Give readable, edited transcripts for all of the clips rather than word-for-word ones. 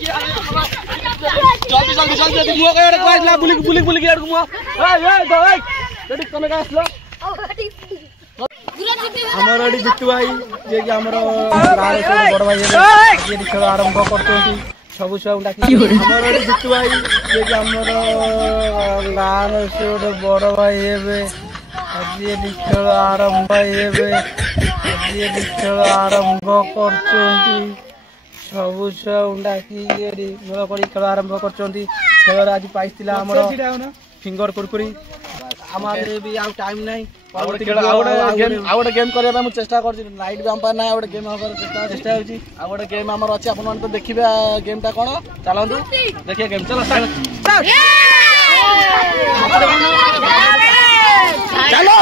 जल्दी जल्दी जल्दी मुआ का एडको आइला बुली बुली एडको मुआ ए दो ए रेडी कने का आसलो हमर रेडी जितु भाई जे कि हमर गारे से बड़ भाई ये खेल आरंभ करतोंती सब सब डाकी हमर रेडी जितु भाई जे कि हमर गारे से बड़ भाई हेबे आज ये खेल आरंभ हेबे ये खेल आरंभ करतोंती सब सब डाकी ये मोर करी खेल आरंभ करतोंती खेल आज पाइतिला हमर फिंगर कुरकुरी हमारे भी आउ टाइम नहीं आउट गेम करबा हम चेष्टा कर लाइट भी ना आउट गेम हमार चेष्टा होची आउट गेम हमर अछि अपन मन तो देखिबे गेम ता कोन चलंदु देखिए गेम चलो स्टार्ट चलो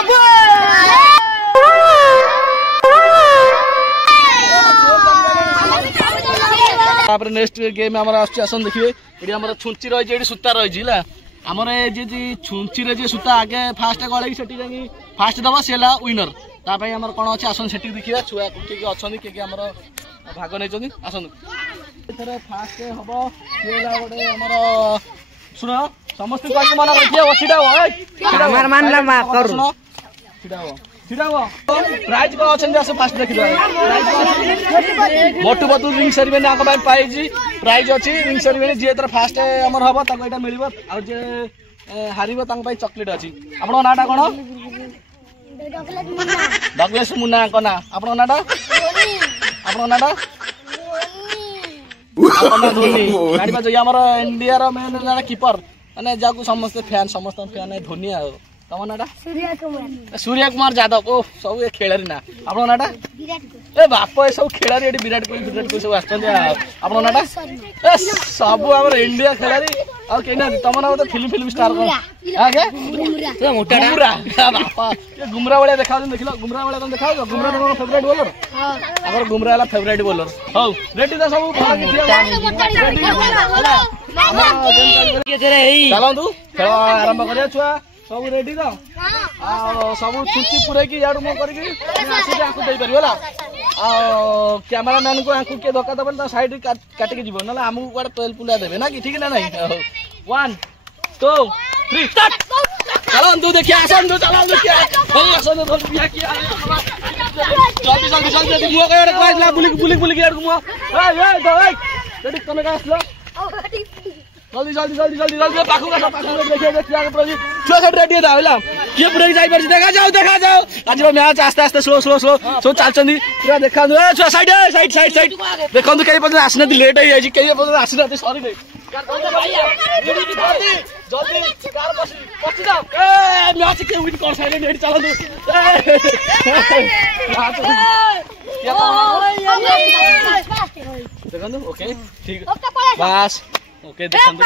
तापर नेक्स्ट गेम हमर आछि आसन देखिबे एडी हमर छुंची रहि जे एडी सुता रहि जिला हमर जे छुंची रे जे सुता आगे फास्ट गळे सेठी जाई फास्ट दबा सेला विनर ता पई हमर कोन अछि आसन सेठी देखिबा छुआ के अछनी के हमर भाग नै जनी आसन एथरे फास्ट हबो सेला गोटे हमर सुनो समस्त को मना करथिए ओछिडा ओय हमर मानला मा करू छिडा हो प्राइज को अछन जे फास्ट देखिबा मोटू बतु रिंग सेरेमनी आक बाय पाइजी प्राइज अछि रिंग सेरेमनी जे तर फास्ट हमर हबो ताको एटा मिलिबो आ जे हारिबो तांग पाई चॉकलेट अछि आपन नाटा कोन डगलेस मुन्ना कोना आपन नाटा आपन धोनी गाडी बा जो हमर इंडिया रो मेन जाना कीपर माने जाकू समस्त फैन है धोनी आ तम नाटा सूर्य कुमार यादव ओ सब ए खेलारी ना आपन नाटा ए बाप ए सब खेलारी एडी विराट कोहली सब आछन आपन नाटा ए सब हमर इंडिया खेलारी और केना तम ना तो फिल्म स्टार को आगे ए मोटा गुमरा बापा ए गुमरा वाला देखाउ देखिलो गुमरा वाला कोन देखाउ गुमरा तो फेवरेट बॉलर हां अगर गुमरा वाला फेवरेट बॉलर हौ रेडी तो सब चलो तू खेल आरंभ करिया छुआ सब रेडी तो सब छुट्टी पूरे की यार मो करके आसी आंकु दे परियोला आ कैमरामैन को आंकु के धक्का दबल तो साइड काट के जीवो नला हमहु कोड पेल पुला देबे ना कि ठीक ना नहीं 1 2 3 स्टार्ट चलो तू देखिए आसन तू चलो देखिए आसन तो बिया किया जल्दी जल्दी जल्दी मुआ का एडको आइला बुली एडको मुआ ए दो ए रेडी कने का आसलो जल्दी जल्दी जल्दी जल्दी जल्दी पाखु का देखिए देखिए के प्रजी छुआ सब रेडी था होला के पूरा जाई पर देखा जाओ आज मैच आस्ते आस्ते स्लो सो चल चंदी पूरा देखा दो ए छुआ साइड देखो तो कई पजे आसने लेट है जी कई पजे आसने सॉरी नहीं जल्दी कार पछ जाओ ए मैच के विन कर साइलेंट रेडी चला दो देखो ओके ठीक बस ओके देखंदो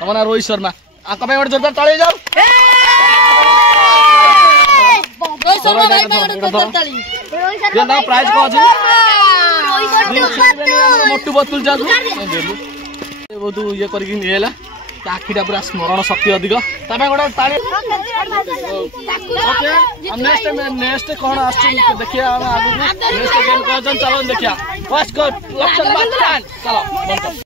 हमरा रोहित शर्मा आका भाई और जोरदार ताली जाओ रोहित शर्मा भाई मैं जोरदार ताली ये ना प्राइज को अछि मोटू बतुल जालु ए बहुत ये करके निहेला आखिटा पूरा स्मरण शक्ति अधिक तमे गोटा ताली ओके हम नेक्स्ट कोन आछी देखिया हम आगु नेक्स्ट गेम को चलो देखिया फर्स्ट को ऑप्शन बात चलो